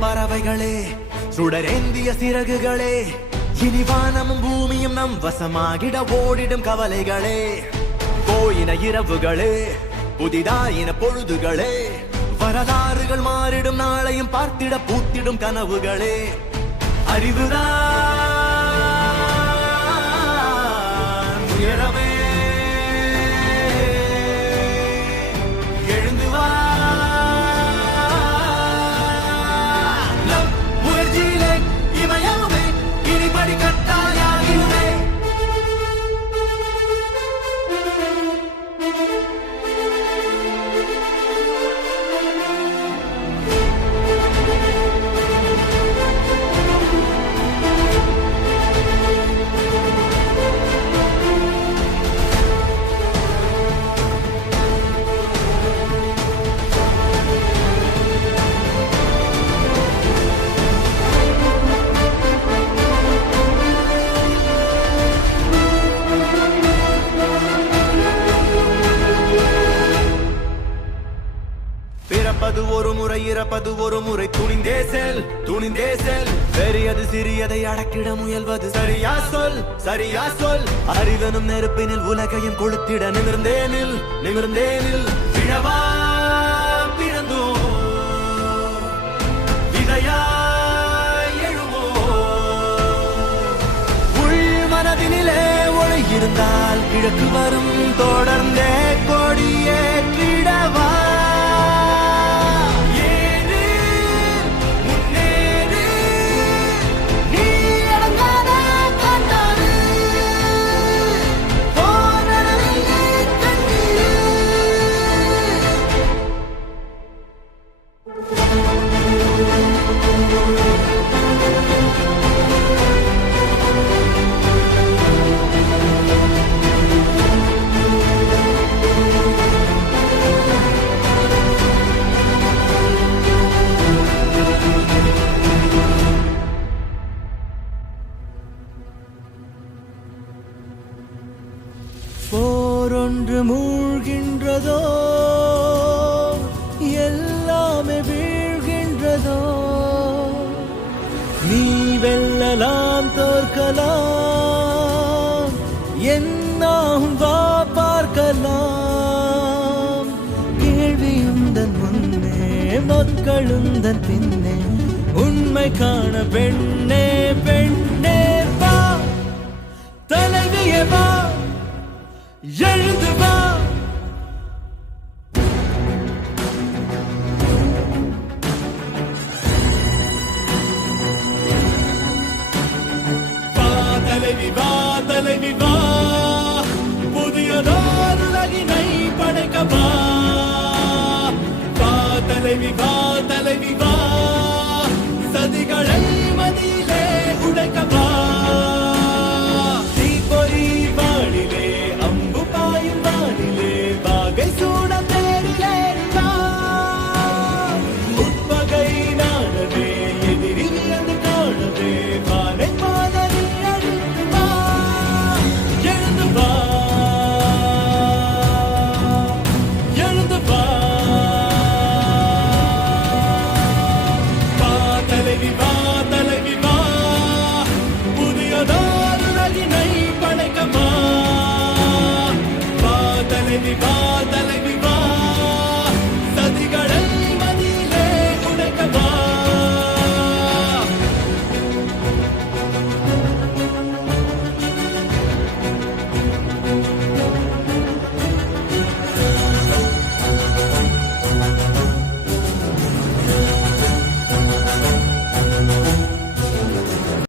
பறவைகளே, சுடரேந்திய சிறகுகளே, இனி வானமும் பூமியும் நம் வசமாகிட ஓடிடும் கவலைகளே. போயின இரவுகளே, புதிதாயின பொழுதுகளே, வரலாறுகள் மாறிடும் நாளையும் பார்த்திட பூத்திடும் கனவுகளே. அறிவுதான் உயரமே, எழுந்து வா. நம் முயற்சியிலே இமயமே, இனிபடி கட்டாயாகிடுமே. பிறப்பது ஒரு முறை, இறப்பது ஒரு முறை. துணிந்தே செல், துணிந்தே செல். பெரியது சிறியதை அடக்கிட முயல்வது சரியா சொல், சரியா சொல். அறிவனும் நெருப்பினில் உலகையும் கொளுத்திட நிமிர்ந்தேனில், நிமிர்ந்தேனில். விழவா பிறந்தோ, விதையாய் எழுவோ. உள் மனதினிலே ஒளி இருந்தால் கிழக்கு வரும். தொடர்ந்தே கொடியேற்றிடவா. போரொன்று மூழ்கின்றதோ, எல்லாமே வீழ்கின்றதோ. நீ வெல்லலாம், தோற்கலாம், என்னாகும் வா பார்க்கலாம். கேள்வியுந்தன் முன்னே, மக்களுந்தன் பின்னே. உண்மை காண பெண்ணே, பெண்ணே வா. தலைவியே வா, எழுந்து வா.